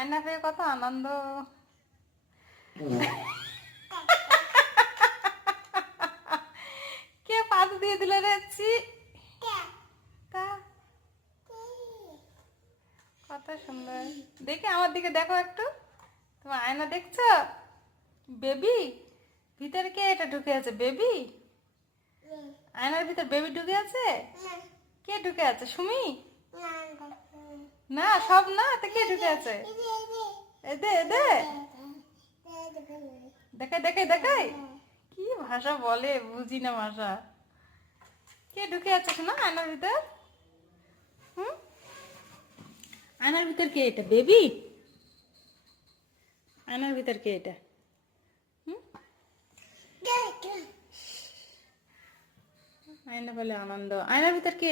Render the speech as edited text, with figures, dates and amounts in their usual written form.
আয়না পেয়ে কত আনন্দ। কে পাত দিয়ে দিল রে? তা কত সুন্দর। দেখি আমার দিকে দেখো একটু, তোমার আয়না দেখছো? বেবি ভিতরে কে এটা ঢুকে আছে? বেবি আয়নার ভিতর বেবি ঢুকে আছে? কে ঢুকে আছে? সুমি? না সব না, তো কে ঢুকে আছে? এদে এদে দেখাই দেখাই দেখাই, কি ভাষা বলে বুঝি না ভাষা। কে ঢুকে আছে শোনা আয়নার ভিতর? হুম, আয়নার ভিতর কে এটা? বেবি আয়নার ভিতর কে এটা? হুম, আয়না বলে আনন্দ। আয়নার ভিতর কে এটা?